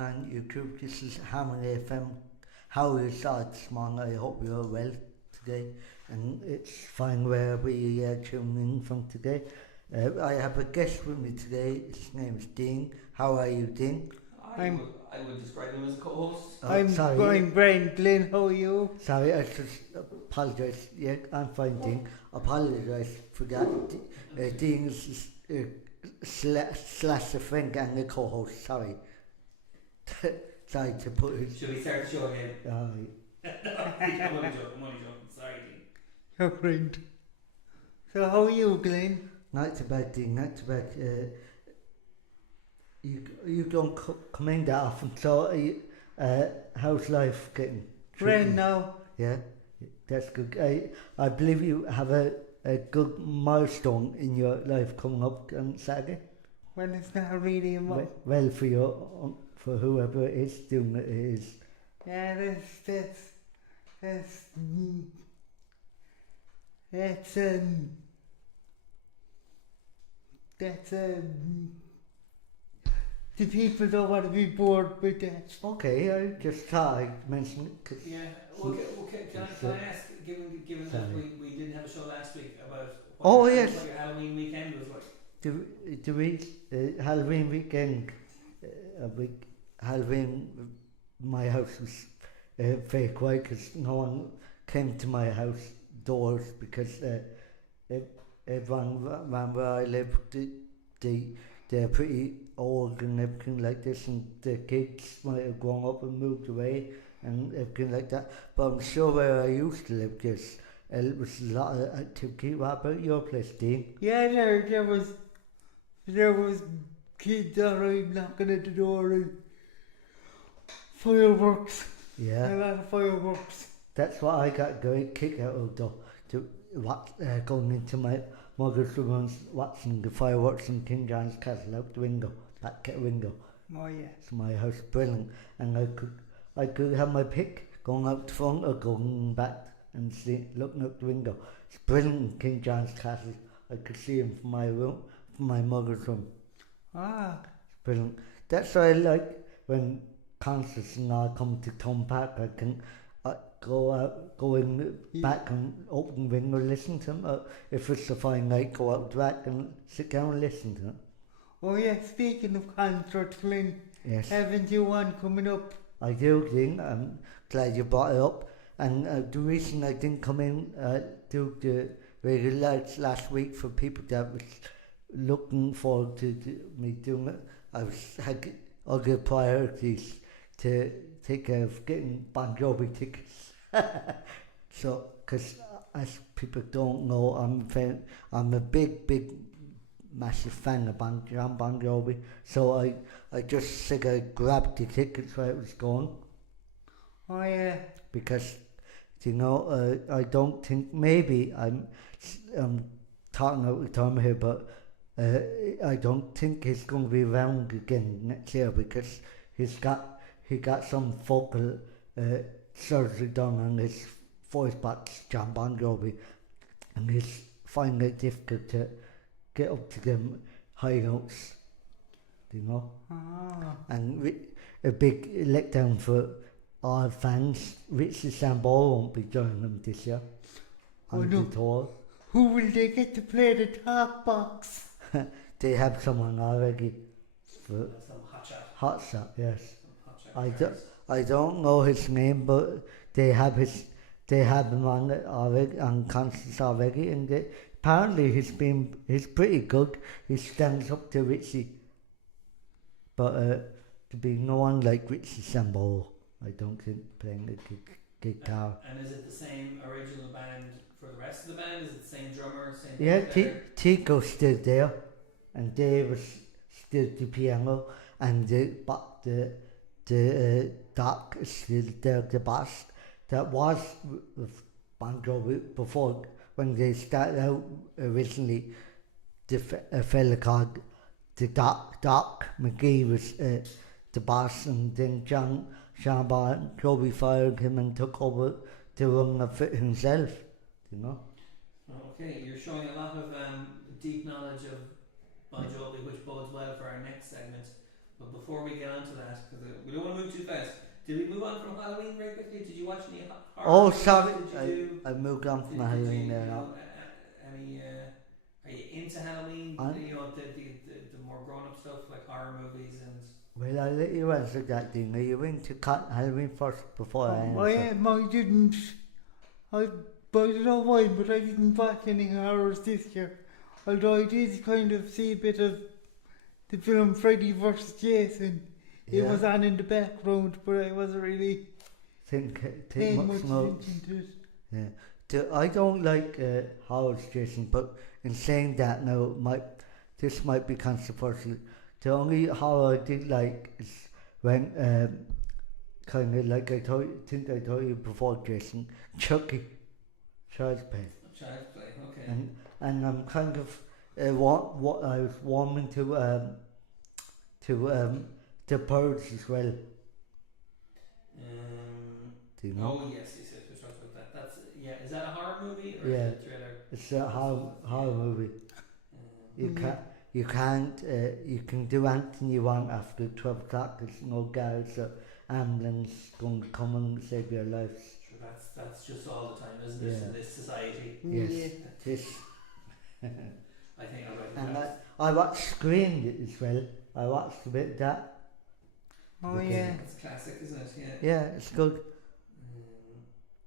And your group, this is Harmony FM. How are you this morning? I hope you're well today, and it's fine wherever you tune in from today. I have a guest with me today. His name is Dean. How are you, Dean? I would describe him as a co-host. I'm sorry. going Brian. Glen, how are you? Sorry, I just apologise. Yeah, I'm fine, Dean. Apologise for that. Dean is slash a friend and a co-host. Sorry. Sorry to put it. Should we start the show again? Uh, I'm only joking. Sorry, Dean. Your friend. So how are you, Glen? not too bad, Dean. Not too bad. You don't come in that often. So, how's life getting? Friend now. Yeah, that's good. I believe you have a good milestone in your life coming up on Saturday. Well, it's not really a Well, for whoever is doing it is. Yeah, that's the people don't want to be bored with that. Okay, I just thought I'd mention it. Yeah. Okay. Can I ask, given that we didn't have a show last week, about what your Halloween weekend was like? The Halloween weekend, Halloween, my house was very quiet because no one came to my house doors because everyone around where I live, they're pretty old and everything like this, and the kids might have grown up and moved away and everything like that. But I'm sure where I used to live, because it was a lot of activity. What about your place, Dean? Yeah, there was kids alright knocking at the door and fireworks. Yeah. A lot of fireworks. That's what I got kicked out of though. Going into my mother's room and watching the fireworks in King John's Castle out the window, back window. Oh yeah. So my house brilliant, and I could have my pick going out the front or going back and looking out the window. It's brilliant in King John's Castle. I could see him from my room, from my mother's room. It's brilliant. That's why I like when concerts and I come to Tom Park. I can go in back and open window, listen to them. If it's a fine night, go out back and sit down and listen to them. Oh yeah, speaking of concerts, Glen, Yes. haven't you one coming up? I do, Dean. I'm glad you brought it up. And the reason I didn't come in to the radio lights last week for people that was looking forward to me doing it, I had other priorities to take care of getting Bon Jovi tickets. So, because as people don't know, I'm a big, massive fan of Bon Jovi. So I just said I grabbed the tickets where it was going. Oh yeah. Because, I don't think, maybe I'm talking out of time here, but I don't think he's going to be around again next year because he got some vocal surgery done on his voice box, John Bon Jovi, and he's finding it difficult to get up to them high notes, and a big letdown for our fans. Richie Sambor won't be joining them this year on the tour. Who will they get to play the talk box? They have someone already for Some Hot Shot, yes. hot I don't know his name, but they have him on it already, on concerts already, and apparently he's pretty good. He stands up to Richie, but to be no one like Richie Sambor, I don't think, playing the guitar. And is it the same original band for the rest of the band? Is it the same drummer, same Yeah, player? Tico's still there, and Dave was still the piano, and the Doc is still there, the bass. That was with Bon Jovi before, when they started out originally, a fella called the Doc McGee was the bass, and then Sean Bon Jovi fired him and took over to run it himself, Okay, you're showing a lot of deep knowledge of Bon Jovi, which bodes well for our next segment. But before we get on to that, because we don't want to move too fast, did we move on from Halloween very quickly? Did you watch any horror? Oh, movies? sorry, Did you I moved on do? from Halloween there now. Any? Are you into Halloween? You know, the more grown up stuff like horror movies and. Well, I'll let you answer that thing. Are you into Halloween first before I answer? I am. I didn't. But I don't know why, but I didn't watch any horrors this year. Although I did kind of see a bit of the film Freddy vs. Jason. It was on in the background, but I wasn't really Take much notes. attention to it. Yeah. I don't like horrors, Jason, but in saying that now, this might be controversial. The only horror I did like is when, kind of like I told you before, Jason, Chucky, Child's Play. Child's Play, okay. And I'm kind of what I was warming to the Purge as well. Do you know? Oh yes, we talked about that. That's Is that a horror movie or Yeah. is it a thriller? It's a horror movie. You can do anything you want after 12 o'clock. There's no guards or ambulance going to come and save your lives. Sure, that's just all the time, isn't it, in this society? Yes, it is. I think I watched Scream as well. I watched a bit of that. Oh yeah. It's classic, isn't it? Yeah, it's good.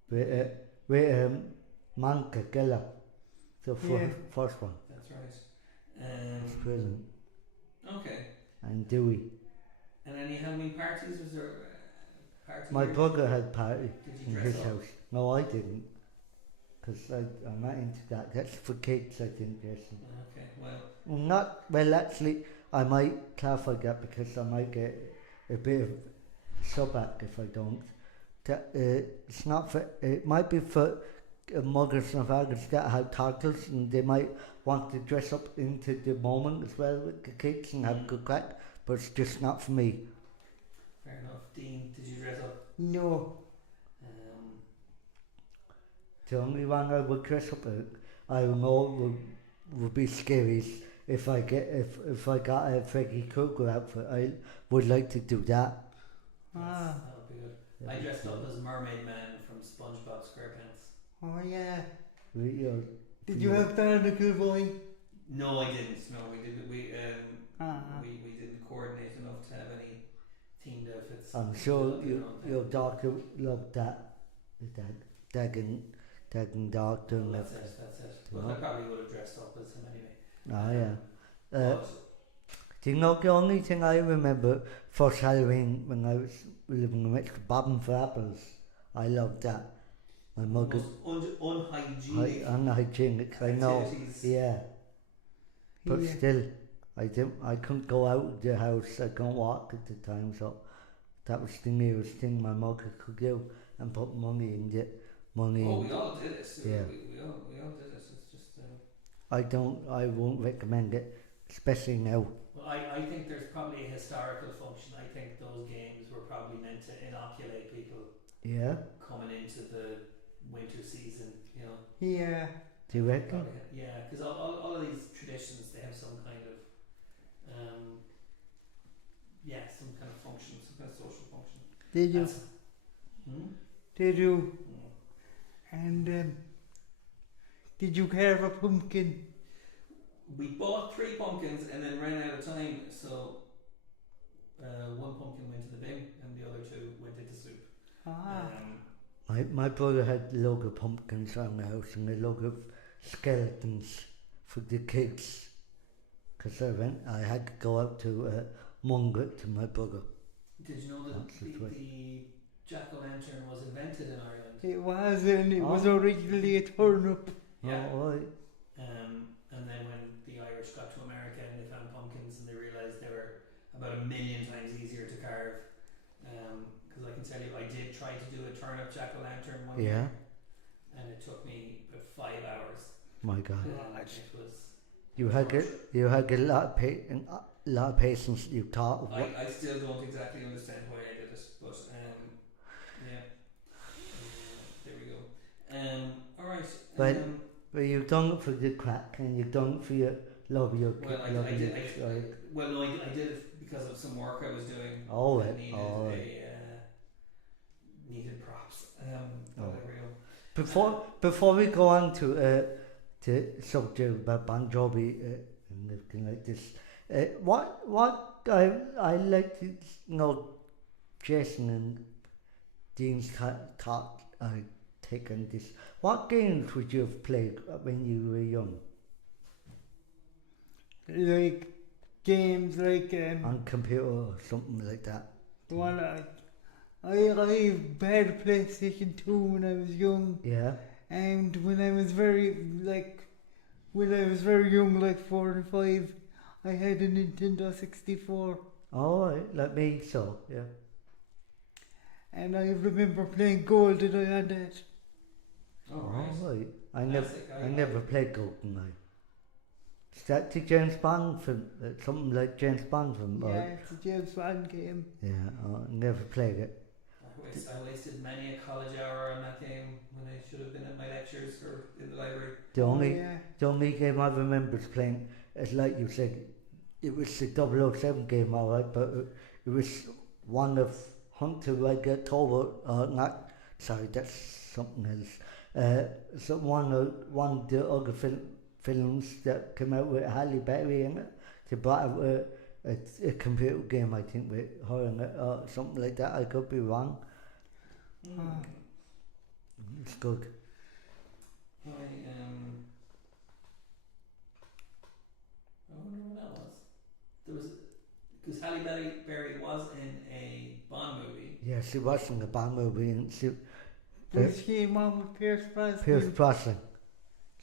With Manka Geller, the first one. That's right. It's brilliant. Okay. And Dewey. And any Halloween parties? Was there a party? My brother had a party in his up? house. No, I didn't. Because I'm not into that. That's for kids, I think, Jason. Okay, Well, actually, I might clarify that because I might get a bit of subback if I don't. It's not for. It might be for mothers and fathers that have toddlers and they might want to dress up into the moment as well with the kids and have a good crack, but it's just not for me. Fair enough. Dean, did you dress up? No. The only one I would dress up in, I know would be scary if I got a Freddy Krueger outfit. I would like to do that. That would be good. I dressed up as Mermaid Man from SpongeBob SquarePants. Oh yeah. Did you have Barnacle Boy? No, I didn't. No, we didn't. We didn't coordinate enough to have any themed outfits. I'm sure your doctor loved that. Dagging doctor. Well, that's it. But I probably would have dressed up as him Oh anyway. yeah. Do you know the only thing I remember first Halloween when I was living in Mexico, bobbing for apples? I loved that. My mother. Unhygienic. Unhygienic. I know. Yeah. But still, I couldn't go out of the house. I couldn't walk at the time, so that was the nearest thing my mother could do and put money in it. We all did it. Yeah. We all did it. It's just. I won't recommend it, especially now. Well, I think there's probably a historical function. I think those games were probably meant to inoculate people. Yeah. Coming into the winter season, you know. Yeah. Do you reckon? Yeah, because all of these traditions, they have some kind of, some kind of function, some kind of social function. Did you? Did you? Mm. And did you carve a pumpkin? We bought 3 pumpkins and then ran out of time, so one pumpkin went to the bin and the other 2 went into soup. My brother had a lot of pumpkins around the house and a lot of skeletons for the kids. Because I had to go out to Mungo to my brother. Did you know that the jack-o'-lantern was invented in Ireland? It was, and it was originally a turnip. Yeah. Oh, and then when the Irish got to America and they found pumpkins and they realised they were about 1 million times easier to carve. Because I can tell you, I did try to do a turnip jack-o'-lantern one year, and it took me about 5 hours. My God. It was. You had a lot of patience. You taught. I still don't exactly understand why I did it, but there we go. All right. But you've done it for the crack, and you've done it for your love, your I did it because of some work I was doing. Oh, that right. needed Oh, right. needed props. But Oh. there we go. Before we go on to subject about Bon Jovi and everything like this, what I like to know, Jason and Dean's thought I take on this. What games would you have played when you were young Like games like on computer or something like that? the one I had a PlayStation 2 when I was young, Yeah. and when I was very young, like 4 or 5, I had a Nintendo 64, Oh, right, like me, so yeah. and I remember playing GoldenEye on that. Oh, Oh, right. right. Classic, I never played GoldenEye. Is that the James Bond film? Something like James Bond film? Yeah, it's a James Bond game. Yeah, I never played it. I wasted many a college hour on that game when I should have been at my lectures or in the library. The only yeah. the only game I remember playing is like you said, it was the 007 game, alright, but it was one of Hunter like not sorry, that's something else. So one of the other films that came out with Halle Berry in it. They brought out a computer game, I think, with her in it, or something like that. I could be wrong. It's good. I wonder what that was. There was because Halle Berry was in a Bond movie. Yeah, she was in the Bond movie, and she Which came on with Pierce Brosnan. Pierce Brosnan.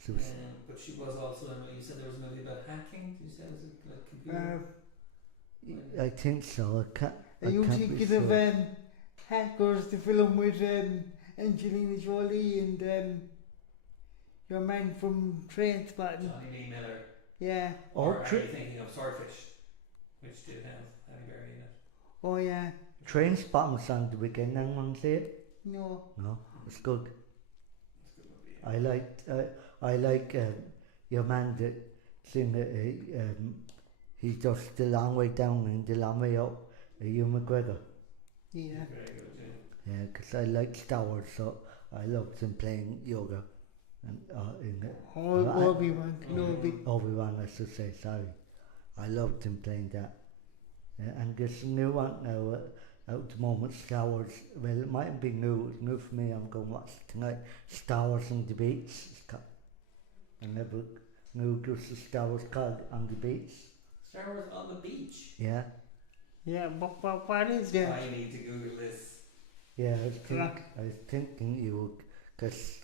She was, But she was also in. You said there was a movie about hacking. Did you say it was like computer? I think so. Are you can't be thinking sure. of Hackers, the film with Angelina Jolie and your man from Trainspotting? Johnny Lee Miller. Yeah. Or are you thinking of Swordfish, which did have Halle Berry in it? Oh yeah. Trainspotting's on the weekend. Anyone see it? No. No, it's good. It's a good movie. I like your man that sing it. He's just the long way down and the long way up. Ewan McGregor. Yeah. Very good, yeah. Yeah, because I like Star Wars, so I loved him playing yoga and in it. Obi-Wan Kenobi. Obi-Wan, I should say. Sorry, I loved him playing that. And there's a new one now out at the moment. Star Wars. Well, it mightn't be new. It's new for me. I'm going to watch it tonight. Star Wars on the Beach. I never knew there was a Star Wars called On the Beach. Star Wars on the Beach. Yeah. Yeah, but what is that? I need to Google this. Yeah, I was thinking you would, because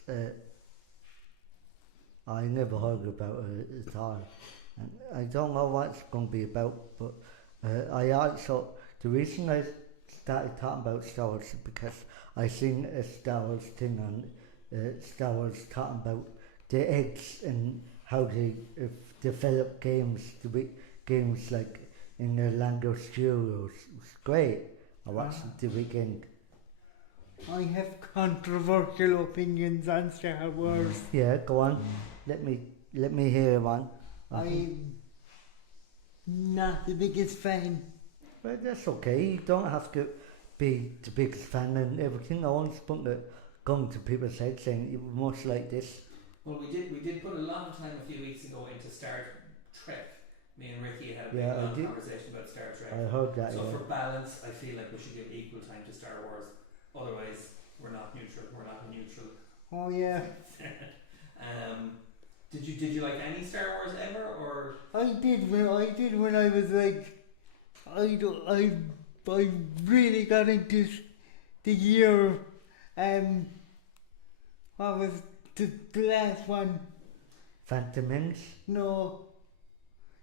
I never heard about it at all. And I don't know what it's going to be about, but I also, the reason I started talking about Star Wars is because I seen a Star Wars thing on Star Wars talking about the eggs and how they develop games to be games like in the Lango Studios. It was great. I watched it the weekend. I have controversial opinions on Star Wars. Yeah, go on. Let me hear one. I'm not the biggest fan. Well, that's okay. You don't have to be the biggest fan and everything. I once put the gun to people's heads saying you must like this. Well, we did put a lot of time a few weeks ago into Star Trek. Me and Ricky had a big Yeah, long conversation about Star Trek. I heard that. So Yeah. for balance, I feel like we should give equal time to Star Wars. Otherwise, we're not neutral. We're not neutral. Oh yeah. Did you like any Star Wars ever, or? I did when I was like, I really got into the year, what was the last one? Phantom Menace. No,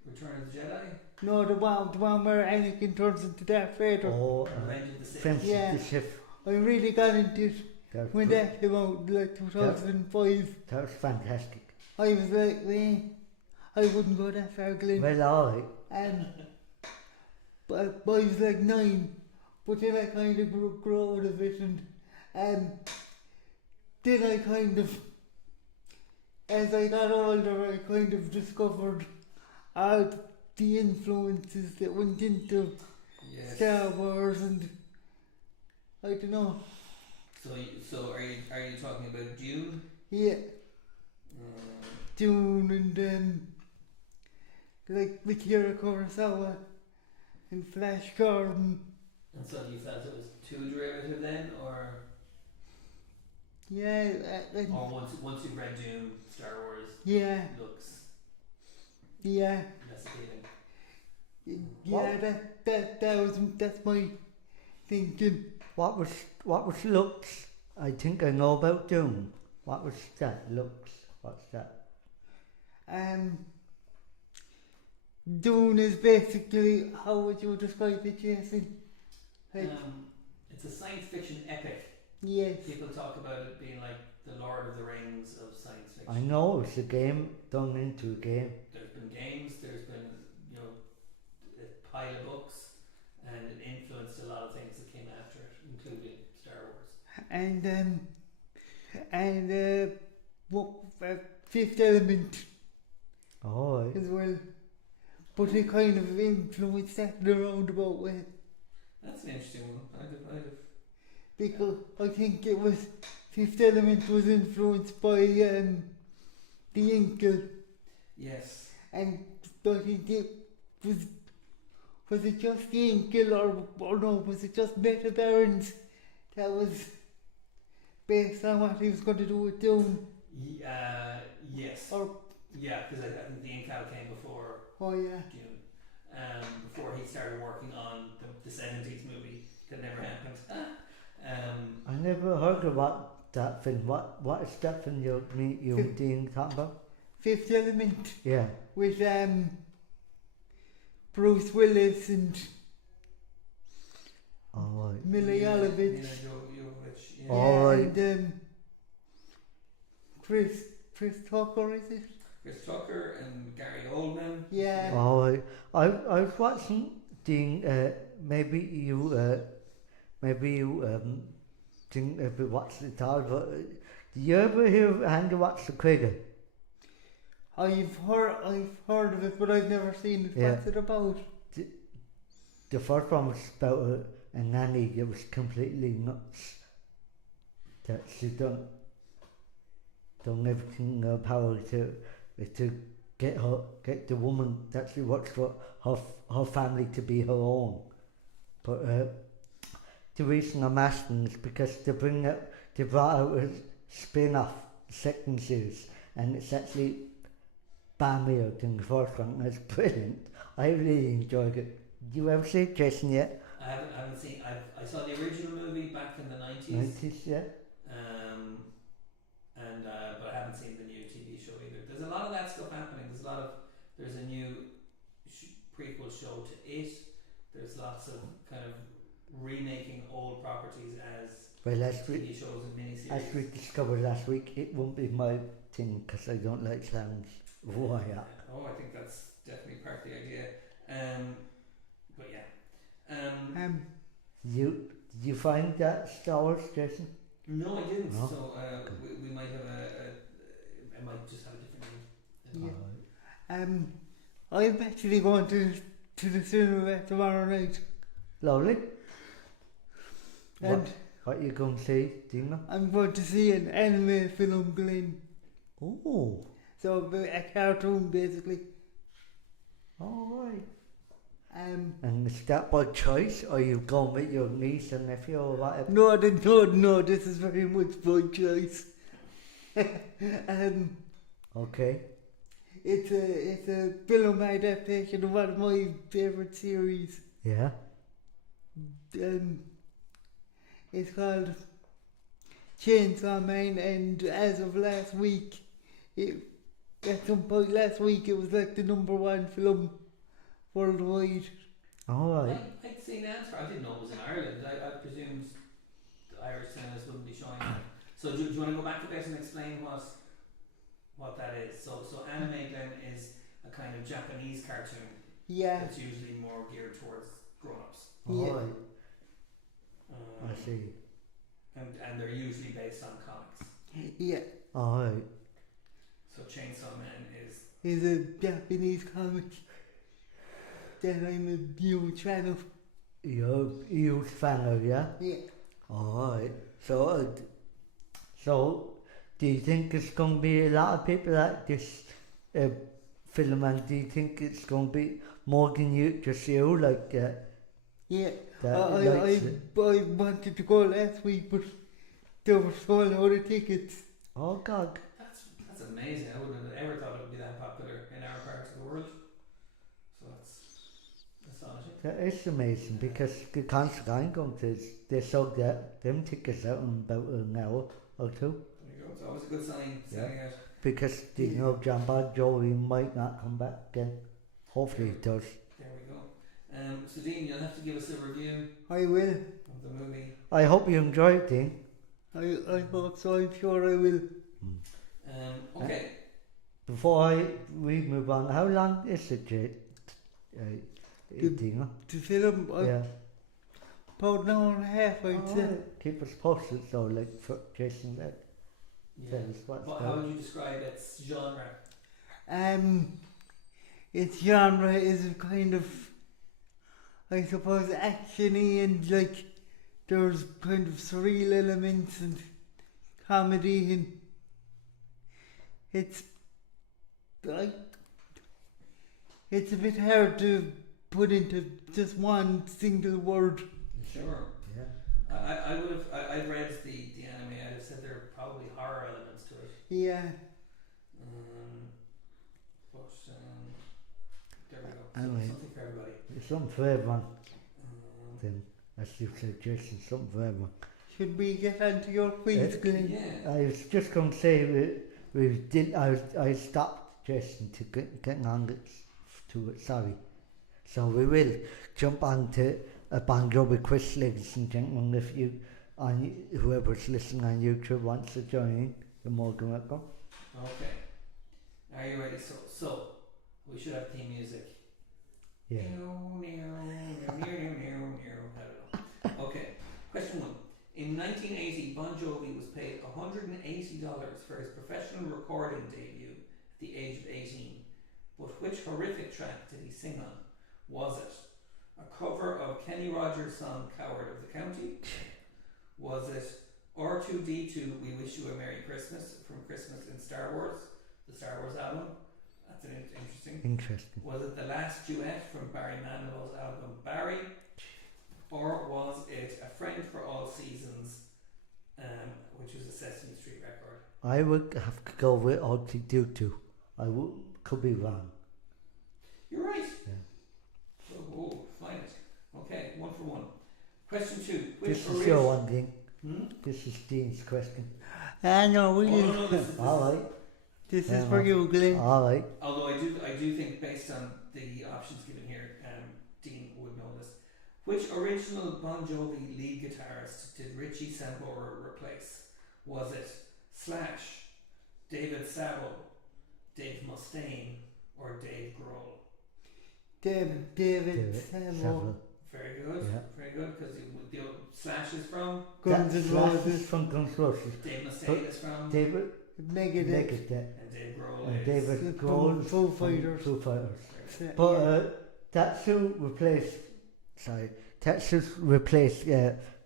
Return of the Jedi? no, the one where Anakin turns into Darth Vader. Oh, Revenge of the Sith? Prince Yeah. of the Sith. I really got into it That when was, that came out, like 2005. that was fantastic. I was like, man, I wouldn't go that far, Glen. Well, alright. But I was like 9, but then I kind of grew out of it, and then I kind of, as I got older, I kind of discovered all the influences that went into Yes. Star Wars, and I don't know. So are you talking about Dune? Yeah, Um, Dune and like Akira Kurosawa and Flash Gordon. and so you felt it was too derivative then, or Yeah, once you've read Dune, Star Wars yeah, looks yeah, less appealing. yeah. That's my thinking. What was looks? I think I know about Doom. What was that? Looks. What's that? Dune is basically, how would you describe it, Jason? Like, It's a science fiction epic. yes. People talk about it being like the Lord of the Rings of science fiction. I know it's a game done into a game. There's been games, there's been a pile of books, and it influenced a lot of things that came after it, including Star Wars. And Fifth Element Oh, as well, but it kind of influenced that in a roundabout way, That's an interesting one. I'd have. because I think it was Fifth Element was influenced by the Inkle, Yes. and I think it was it just the Inkle or no, was it just Meta Barons that was based on what he was going to do with Dune? Yes. Or Yeah, because I think the Incal came before oh yeah. Dune. Before he started working on the 70s movie that never happened. I never heard about that film. What is that film you being talking about? Fifth Element Yeah. with Bruce Willis and Oh, right. Mila Jovovich. Jovovich, yeah. Oh, right. And Chris Tucker, is it? Chris Tucker and Gary Oldman. Yeah. Oh, right. I was watching the maybe you think about what's it all, but do you ever hear and watch the cricket? I've heard of it, but I've never seen it. Yeah. What's it about? The first one was about a nanny that was completely nuts. That she done everything in her power to get the woman that she works for her family to be her own. But the reason I'm asking is because they brought out a spin-off second series, and it's actually balmier than the first one. And it's brilliant. I really enjoyed it. Did you ever see it, Jason, yet? I haven't seen. I saw the original movie back in the 90s. 90s, yeah. But I haven't seen the new TV show either. There's a lot of that stuff happening. There's a new prequel show to it. There's lots of kind of remaking old properties as Well, TV shows and miniseries. as we discovered last week, it won't be my thing because I don't like clowns. Why? Oh, I think that's definitely part of the idea. But yeah. Did you find that Star Wars, Jason? No, I didn't. No? So we might have I might just have a different name. Yeah. I'm actually going to the cinema tomorrow night. Lovely. And what are you going to see, do you know? I'm going to see an anime film, Glen. Oh. So a cartoon, basically. All right. Um, And is that by choice, or you going with your niece and nephew or whatever? no, this is very much by choice. Okay. It's a film adaptation of one of my favourite series. Yeah. It's called Chainsaw Man, and as of last week, at some point last week, it was like the #1 film worldwide. All right. I'd seen answer. I didn't know it was in Ireland. I presumed the Irish cinemas wouldn't be showing that. So do you want to go back a bit and explain what that is? So anime then is a kind of Japanese cartoon. Yeah. That's usually more geared towards grown-ups. All Yeah. right. I see. And they're usually based on comics. Yeah. All right. So Chainsaw Man is It's a Japanese comic that I'm a huge fan of. You're a huge fan of, yeah? Yeah. Alright. So, do you think it's going to be a lot of people at this film, and do you think it's going to be more than just you, like, Yeah. that I likes it? wanted to go last week, but there were sold out of tickets. Oh, God. That's amazing. I wouldn't have ever thought it would be that popular in our part of the world. So that's astonishing. That is amazing, because the concert I'm going to, they sold them tickets out in about an hour or two. There you go. It's always a good sign selling out. Because, you know, Bon Jovi might not come back again. Hopefully he does. There we go. So Dean, you'll have to give us a review I will. of the movie. I hope you enjoy it, Dean. I hope so. I'm sure I will. Okay. Before we move on, how long is it, Jade? Dean? To film, Yeah. about an hour and a half, I'd say. Keep us posted, so, like, for Jason, that Yeah. tell us what's But how would you describe its genre? Its genre is a kind of, I suppose, actiony, and like there's kind of surreal elements and comedy, and it's like it's a bit hard to put into just one single word. Sure. Yeah. I would have. I've read the anime. I'd have said there are probably horror elements to it. Yeah. But there we go. Anyway. Something for everybody. It's something for everyone, then, as you said, Jason, something for everyone. Should we get onto your quiz, Glen? Yeah. I was just going to say, I stopped Jason to get on to it, sorry. So we will jump on to a Bon Jovi quiz, ladies and gentlemen. If you, whoever's listening on YouTube wants to join in, you're more than welcome. Okay. Are you ready? So we should have theme music. Yeah. Okay. Question 1. In 1980, Bon Jovi was paid $180 for his professional recording debut at the age of 18. But which horrific track did he sing on? Was it a cover of Kenny Rogers' song Coward of the County? Was it R2D2 We Wish You a Merry Christmas from Christmas in Star Wars, the Star Wars album? That's interesting. Interesting. Was it The Last Duet from Barry Manilow's album Barry? Or was it A Friend for All Seasons, which was a Sesame Street record? I would have to go with R2D2. Could be wrong. You're right. Yeah. Oh, fine it. Okay, 1 for 1. Question 2. This is your one thing. This is Dean's question. No, we no, Alright. This is for you, Glen. Alright. Although I do think, based on the options given here, Dean would know this. Which original Bon Jovi lead guitarist did Richie Sambora replace? Was it Slash, David Sabo, Dave Mustaine, or Dave Grohl? David Sabo. Very good, Yeah. very good, because the Slash is from Guns N' Roses. From Guns N' Roses. Dave Mustaine is from David Negative. and Dave Grohl And is David Grohl. Foo Fighters. Foo Fighters. Very But that's who replaced. That's who replaced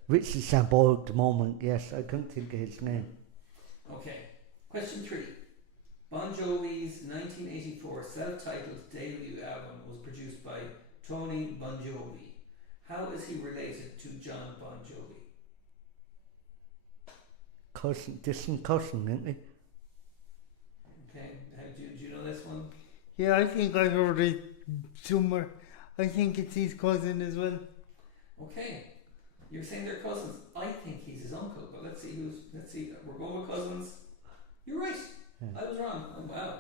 Richie Sambora at the moment. Yes, I couldn't think of his name. good. Okay, question 3. Bon Jovi's 1984 self-titled debut album was produced by Tony Bon Jovi. How is he related to John Bon Jovi? Distant cousin, isn't he? Okay, do you know this one? Yeah, I think I heard it somewhere. I think it's his cousin as well. Okay, you're saying they're cousins. I think he's his uncle, but let's see. We're going with cousins. You're right. Yeah. I was wrong. Oh, wow.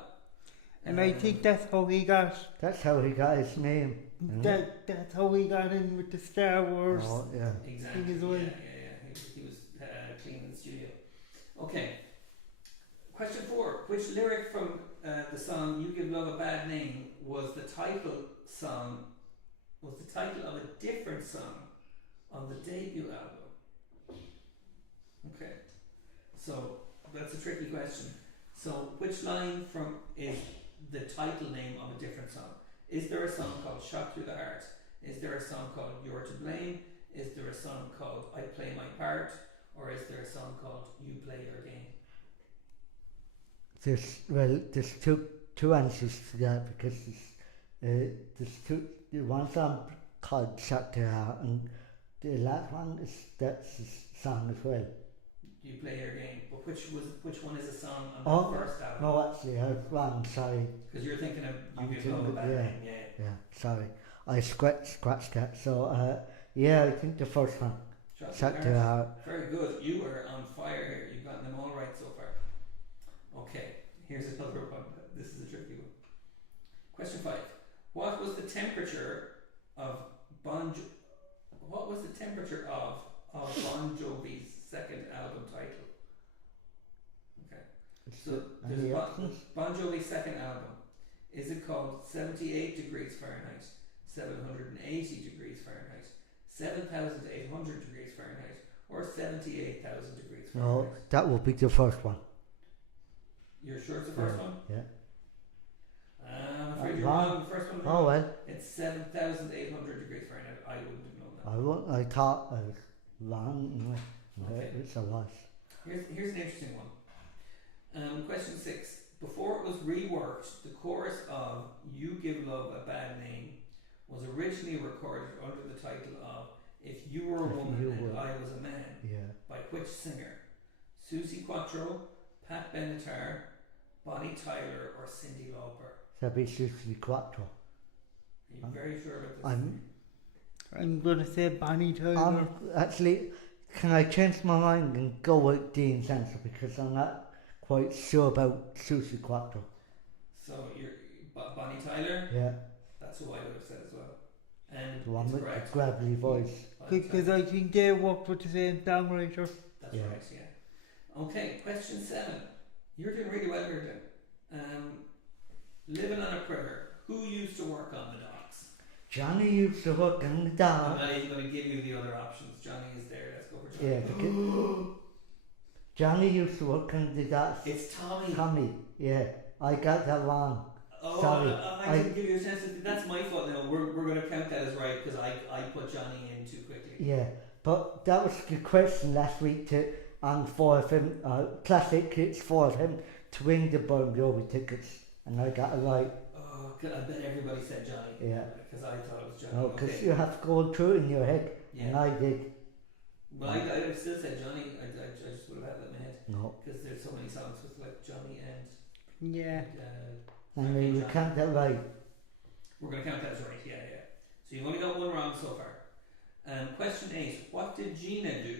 And I think that's how he got. That's how he got his name. That's how he got in with the Star Wars. Oh, yeah. Exactly. Thing as well. Yeah. He was cleaning the studio. Okay. Question 4. Which lyric from the song "You Give Love a Bad Name" was the title of a different song on the debut album? Okay. So that's a tricky question. So which line from is the title name of a different song? Is there a song called "Shot Through the Heart"? Is there a song called You're to Blame? Is there a song called I Play My Part? Or is there a song called You Play Your Game? There's two answers to that because there's one song called Shut to Heart and the last one that's the song as well. You Play Your Game, but which one is a song on the first album? No, actually, I was wrong. Sorry. Because you're thinking of You Give Love a Bad Name, Yeah. Sorry, I scratched that. So yeah, I think the first one. Shut to Heart. Very good. You are on fire here. You've gotten them all right so far. Okay, here's another one. This is a tricky one. Question 5. What was the temperature of Bon Jovi's second album title? Okay. So there's Bon Jovi's second album. Is it called 78 degrees Fahrenheit, 780 degrees Fahrenheit, 7,800 degrees Fahrenheit, or 78,000 degrees Fahrenheit? No, that would be the first one. You're sure it's the first one? Yeah. I'm afraid you're wrong. The first one. Oh well. It's 7,800 degrees Fahrenheit. I wouldn't have known that. I thought I was wrong. Okay. It's a was. Here's an interesting one. Question 6. Before it was reworked, the chorus of You Give Love a Bad Name was originally recorded under the title of If You Were a Woman and I Was a Man. Yeah. By which singer? Susie Quattro, Pat Benatar, Bonnie Tyler, or Cyndi Lauper? That'd be Susie Quattro. Are you very sure about this? I'm going to say Bonnie Tyler. Actually, can I change my mind and go with Dean's answer because I'm not quite sure about Susie Quattro. So you're Bonnie Tyler? Yeah. That's who I would have said as well. And the one with correct. the gravelly voice. Because I think they worked with the same songwriter. That's right, yeah. Okay, question 7. You're doing really well here, Glen. Living on a Prayer. Who used to work on the docks? Johnny used to work on the I'm dock. not even going to give you the other options. Johnny is there. Let's go for Johnny. Yeah, because Johnny used to work on the docks. It's Tommy. Tommy, yeah. I got that wrong. Oh, sorry. I didn't give you a chance to. That's my fault now. We're going to count that as right because I put Johnny in too quickly. Yeah, but that was the question last week on 4FM, Classic Hits 4FM to win the Bon Jovi tickets, and I got it right. Oh, I bet everybody said Johnny. Yeah. Because I thought it was Johnny. No, because you have to go through it in your head, and I did. Well, I would have still said Johnny. I just would have had that in my head. No. Because there's so many songs with like Johnny and. Yeah. And we count that right. We're going to count that as right, yeah. So you've only got one wrong so far. Question 8. What did Gina do?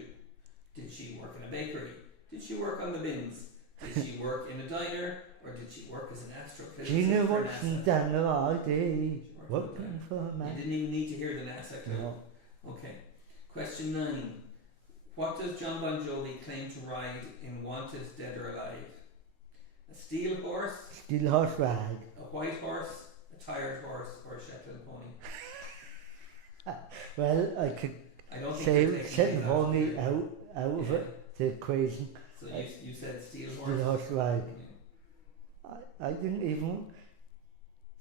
Did she work in a bakery? Did she work on the bins? Did she work in a diner? Or did she work as an astrophysicist? Gina works in diner all day. Working for a man. You didn't even need to hear the NASA clue. No. Okay. Question 9. What does John Bon Jovi claim to ride in Wanted, Dead or Alive? A steel horse? Steel horse ride. A white horse? A tired horse? Or a Shetland pony? Well, I could say Shetland pony out of it, the equation. So you said steel horse? Steel horse ride. I didn't even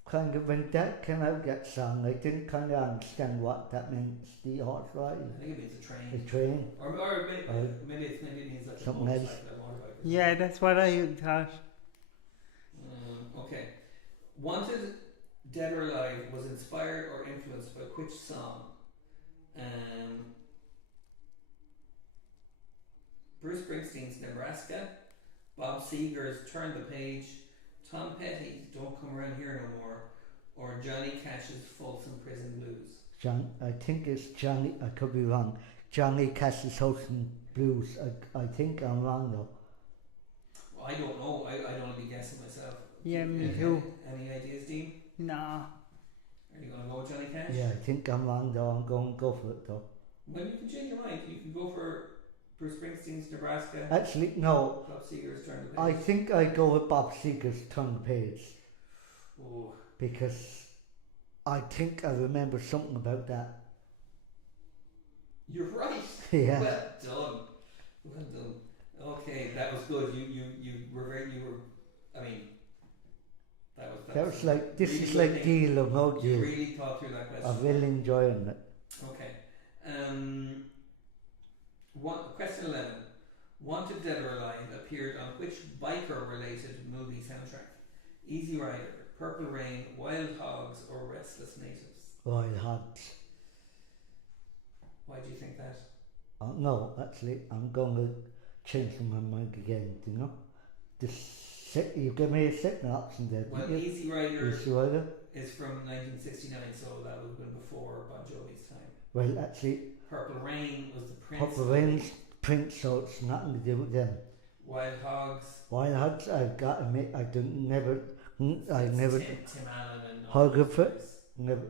kind of, when that came out, that song, I didn't kind of understand what that meant, steel horse ride. I think it means a train. A train. Or maybe it means like something a else. motorbike. Yeah, that's what I thought. Okay. Wanted, Dead or Alive was inspired or influenced by which song? Bruce Springsteen's Nebraska, Bob Seger's Turn the Page, Tom Petty's Don't Come Around Here No More, or Johnny Cash's Folsom Prison Blues? I think it's Johnny, I could be wrong, Johnny Cash's Folsom Blues. I think I'm wrong though. Well, I don't know. I'd only be guessing myself. Yeah, me too. Any ideas, Dean? Nah. Are you going to go with Johnny Cash? Yeah, I think I'm wrong though. I'm going to go for it though. Well, you can change your mind. You can go for Bruce Springsteen's Nebraska. Actually, no. Bob Seger's Turn the Page. I think I go with Bob Seger's Turn the Page. Oh. Because I think I remember something about that. You're right. Yeah. Well done. Well done. Okay, that was good. You were. I mean, That was like, this really is good like thing. deal or no You deal. really thought through that question. I'm really enjoying it. Okay. Question 11. Wanted Dead or Alive appeared on which biker-related movie soundtrack? Easy Rider, Purple Rain, Wild Hogs, or Restless Natives? Wild Hogs. Why do you think that? No, actually, I'm going to change my mind again, do you know? You give me a second option there, Well, didn't you? Easy Rider Easy Rider? is from 1969, so that would have been before Bon Jovi's time. Well, actually, Purple Rain was the Prince. Purple Rain's Prince, so it's nothing to do with them. Wild Hogs. Wild Hogs, I've got to admit, I never Tim Allen and heard of it. guys. Never.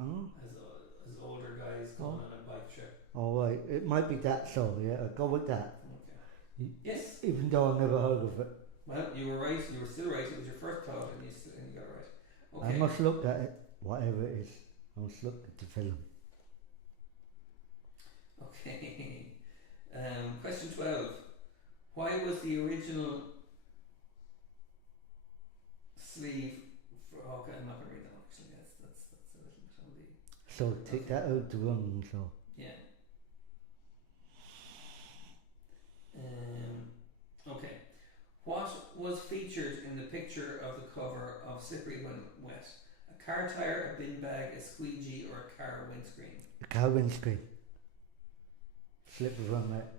Oh, As older guys going on a bike trip. all right. It might be that, so yeah, I'll go with that. Okay. Yes. Even though I never heard of it. Well, you were right. You were still right. It was your first thought, and you got it right. Okay. I must look at it, whatever it is. I must look at the film. Okay. Question 12. Why was the original sleeve for... Okay, I'm not going to read that actually. That's a little bit on the... So take that out to run, so. Yeah. Okay. What was featured in the picture of the cover of Slippery When Wet? A car tire, a bin bag, a squeegee, or a car windscreen? The car windscreen. Slippery When Wet.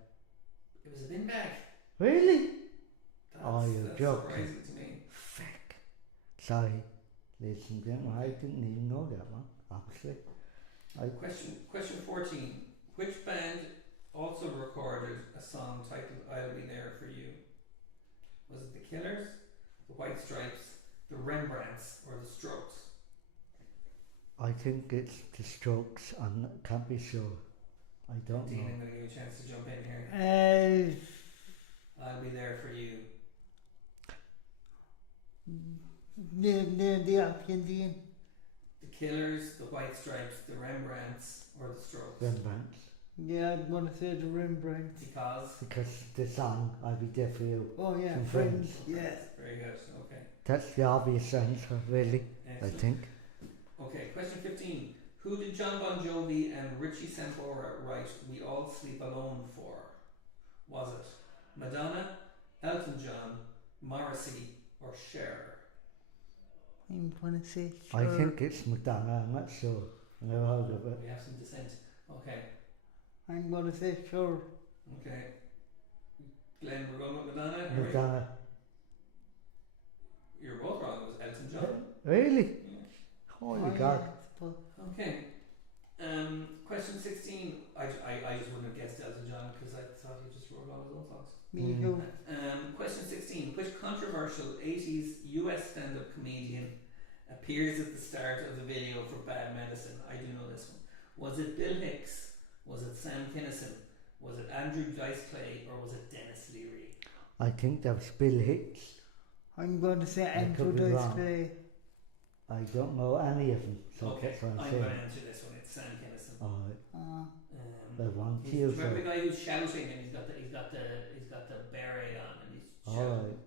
It was a bin bag. Really? That's you're joking. surprising to me. Fuck. Sorry. Ladies and gentlemen, I didn't even know that one, obviously. Question 14. Which band also recorded a song titled I'll Be There For You? Was it the Killers, the White Stripes, the Rembrandts, or the Strokes? I think it's the Strokes, I can't be sure. I don't Dean, know. I'm going to give you a chance to jump in here. I'll Be There For You. The African Dean. The Killers, the White Stripes, the Rembrandts, or the Strokes? Rembrandts. Yeah, I'd want to say the Rembrandt. Because the song, I'll Be There For You. Oh yeah, From Friends. Friends. Yeah. very good. Okay. That's the obvious answer, really, Excellent. I think. Okay, question 15. Who did John Bon Jovi and Richie Sambora write We All Sleep Alone for? Was it Madonna, Elton John, Morrissey, or Cher? I'm going to say I think it's Madonna, I'm not sure. I never heard of it. We have some dissent. Okay. I'm going to say sure. Okay. Glenn, we're going with Madonna? Are we- Madonna. You're both wrong. It was Elton John. Really? Yeah. Holy Oh, God. yeah. Okay. Question 16. I just wouldn't have guessed Elton John because I thought he just wrote all his own songs. Me too. Question 16. Which controversial 80s US stand-up comedian appears at the start of the video for Bad Medicine? I do know this one. Was it Bill Hicks? Was it Sam Kinison? Was it Andrew Dice Clay? Or was it Dennis Leary? I think that was Bill Hicks. I'm going to say I could Andrew be Dice wrong. Clay. I don't know any of them, so Okay, that's what I'm I'm going saying. to answer this one. It's Sam Kinison. Alright, Uh, I want Do you you remember for. the guy who's shouting and he's got the beret on and he's shouting? Alright,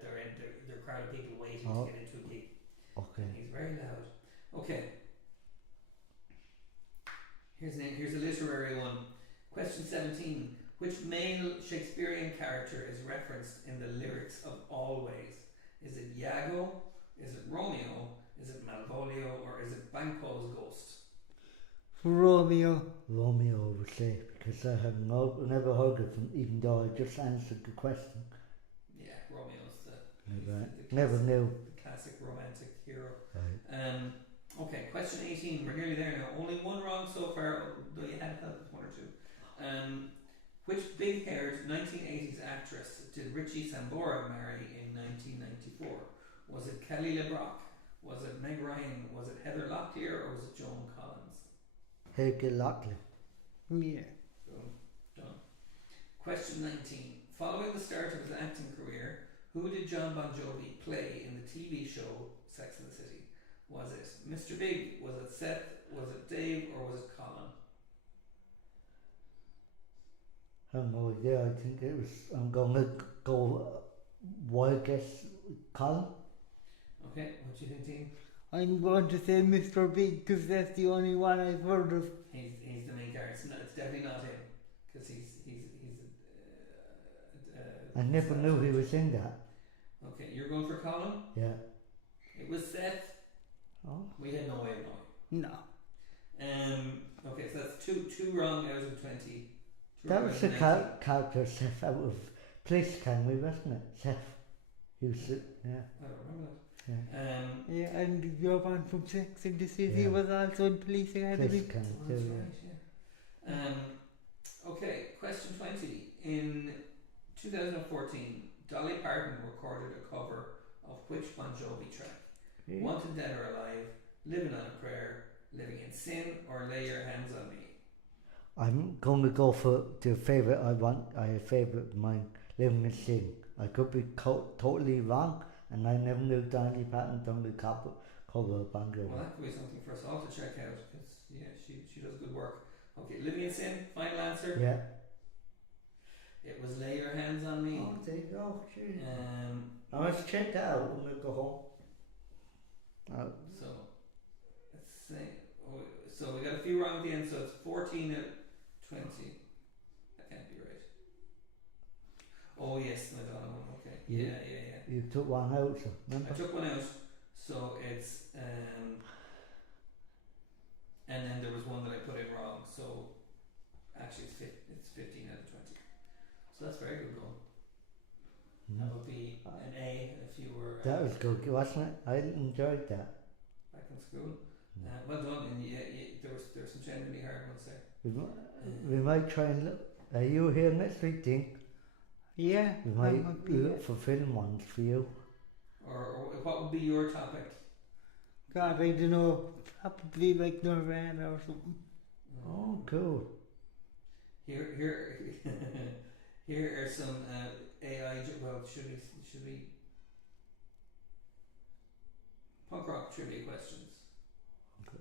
There are a crowd of people waiting Oh. to get into a gig. okay. He's very loud. Okay. Here's a literary one. Question 17. Which male Shakespearean character is referenced in the lyrics of Always? Is it Iago? Is it Romeo? Is it Malvolio? Or is it Banquo's ghost? Romeo. Romeo, I would say, because I have never heard of him, even though I just answered the question. Yeah, Romeo's Never, the never knew. the classic romantic hero. Right. Okay, question 18. We're nearly there now. Only one wrong so far, though you had help with one or two. Which big-haired 1980s actress did Richie Sambora marry in 1994? Was it Kelly LeBrock? Was it Meg Ryan? Was it Heather Locklear? Or was it Joan Collins? Hagen Lockley. Yeah. Boom. Done. Question 19. Following the start of his acting career, who did John Bon Jovi play in the TV show Sex and the City? Was it Mr. Big? Was it Seth? Was it Dave? Or was it Colin? I have no idea, I think it was, I'm going to go wild guess Colin? Okay, what do you think, Dean? I'm going to say Mr. Big because that's the only one I've heard of. He's the main character. It's definitely not him because he's I never knew he was in that. Okay, you're going for Colin? Yeah. It was Seth. Oh. We had no way of knowing. No. Okay, so that's two wrong out of 20. That was the character Seth out of Police Academy, wasn't it? Seth. He was, yeah. I don't remember that. Yeah. Yeah, and your man from Sex and the City Yeah. was also in Police Academy. Police Academy That's too, right, yeah. Okay, question 20. In 2014, Dolly Parton recorded a cover of which Bon Jovi track? yeah. Wanted Dead or Alive, Living on a Prayer, Living in Sin, or Lay Your Hands on Me? I'm going to go for the favourite I have favourite of mine, Living in Sin. I could be totally wrong, and I never knew Dolly Parton done the cover of Bon Jovi. Well, that could be something for us all to check out, because, yeah, she does good work. Okay, Living in Sin, final answer? Yeah. It was Lay Your Hands on Me. Oh, there you go. Geez. Um, Now let's check that out when we go home. So, let's say, so we got a few wrong at the end, so it's 14 out of 20. That can't be right. Oh yes, Madonna one, okay. Yeah. Yeah. You took one out, so remember? I took one out, so it's, and then there was one that I put in wrong, so actually it's 15 out of 20. So that's very good going. That would be an A if you were That was good, wasn't it? I enjoyed that. back in school. Well done, and there was some genuinely hard ones there. We might try and look. Are you here next week, Dean? Yeah. We might look for film ones for you. Or what would be your topic? God, I don't know. Probably like Nirvana or something. Oh, cool. Here are some AI. Well, should we punk rock trivia questions?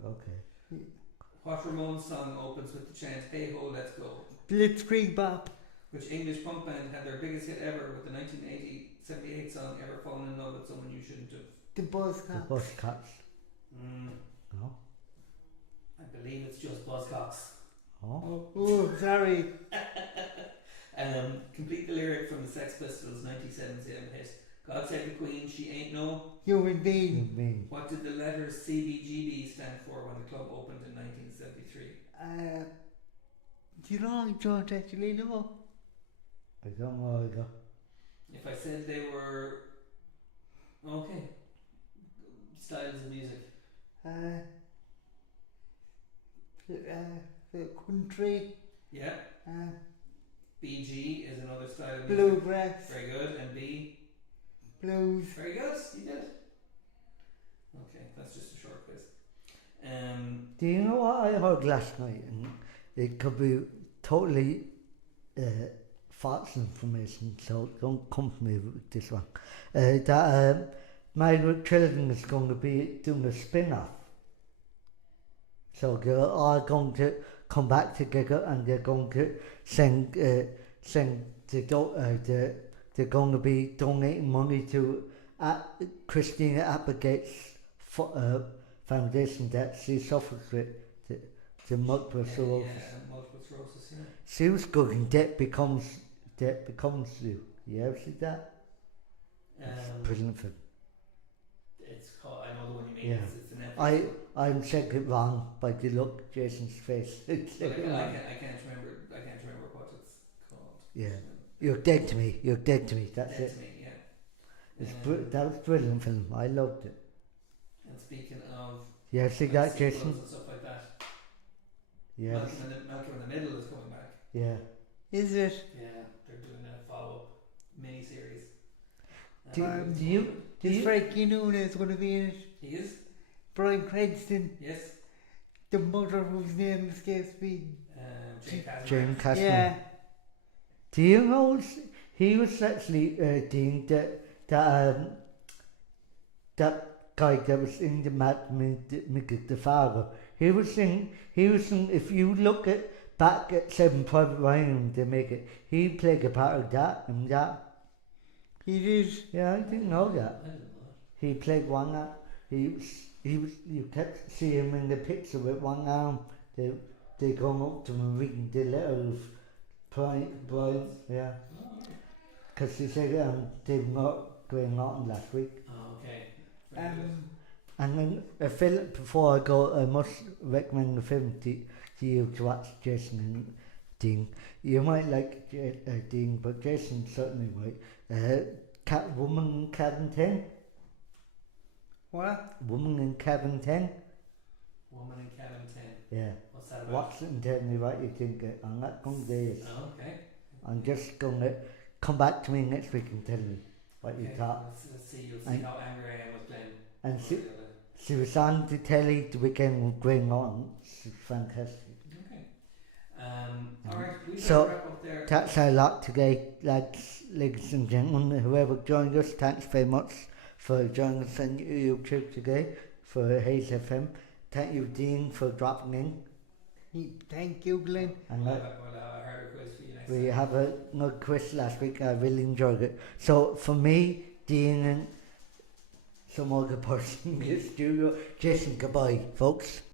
Okay. What Ramones song opens with the chant "Hey ho, let's go"? Blitzkrieg Bop. Which English punk band had their biggest hit ever with the 1978 song "Ever Fallen in Love with Someone You Shouldn't Have"? The Buzzcocks. The Buzzcocks. No. I believe it's just Buzzcocks. Oh, sorry. Complete the lyric from the Sex Pistols' 1977 hit "God Save the Queen, She Ain't No." Human being. What did the letters CBGB stand for when the club opened in 1973? Do you know? I don't actually know. I don't know either. If I said they were okay, styles of music. The country. Yeah. BG is another style of music. Bluegrass. Very good. And B? Blues. Very good. You did it. Okay, that's just a short quiz. Do you know what I heard last night? And it could be totally false information, so don't come for me with this one. That Married with Children is going to be doing a spin-off. So they're all going to come back together and they're going to they're going to be donating money to Christina Applegate's foundation that she suffers with, the multiple sclerosis. Yeah, multiple sclerosis, yeah. She was good in Debt Becomes You. You ever see that? It's a brilliant film. It's called, I know the one you mean. Yeah. It's an Netflix. I'm saying it wrong by the look Jason's face. I can't remember what it's called. Yeah. You're dead to me. You're dead to me. That's Dead it. to me, yeah. That was a brilliant film. I loved it. And speaking of Yeah, see that, sequels Jason? and stuff like that, Yeah. Malcolm in the Middle is coming back. Yeah. Is it? Yeah, they're doing a follow-up mini-series. Is Frankie Nunez going to be in it? He is? Bryan Cranston. Yes. The mother whose name escapes me. Jane Castman. Yeah. Do you know he was actually Dean that guy that was in the Mad the father. He was in if you look back at Seven Private Ryan they make it, he played a part of that and that. He did. Yeah, I didn't know that. I didn't know that. He played one arm. He was. You kept seeing him in the picture with one arm. They come up to him and reading the letter of Brian. Yeah, Oh, because he said they've not going on last week. oh okay. Very good. And then a film, before I go, I must recommend the film to you to watch, Jason and Dean. You might like Dean, but Jason certainly might. Woman in Cabin 10? What? Woman in Cabin 10? Woman in Cabin 10. Yeah. What's that about? Watch it and tell me what you think. I'm not going to do it. Oh, okay. I'm just going to come back to me next week and tell me what you Okay, thought. Let's see. You'll see And- how angry I am with Glen. And Or the other. she was on the telly the weekend with Green on. She's fantastic. Okay. All right. We So, better wrap up there. That's our lot today, lads, ladies and gentlemen. Whoever joined us, thanks very much for joining us on YouTube today for Hayes FM. Thank you, Dean, for dropping in. Thank you, Glenn. And We'll have a harder quiz for you next we time. have another quiz last week. I really enjoyed it. So for me, Dean, and some other person in the studio, Jason, goodbye, folks.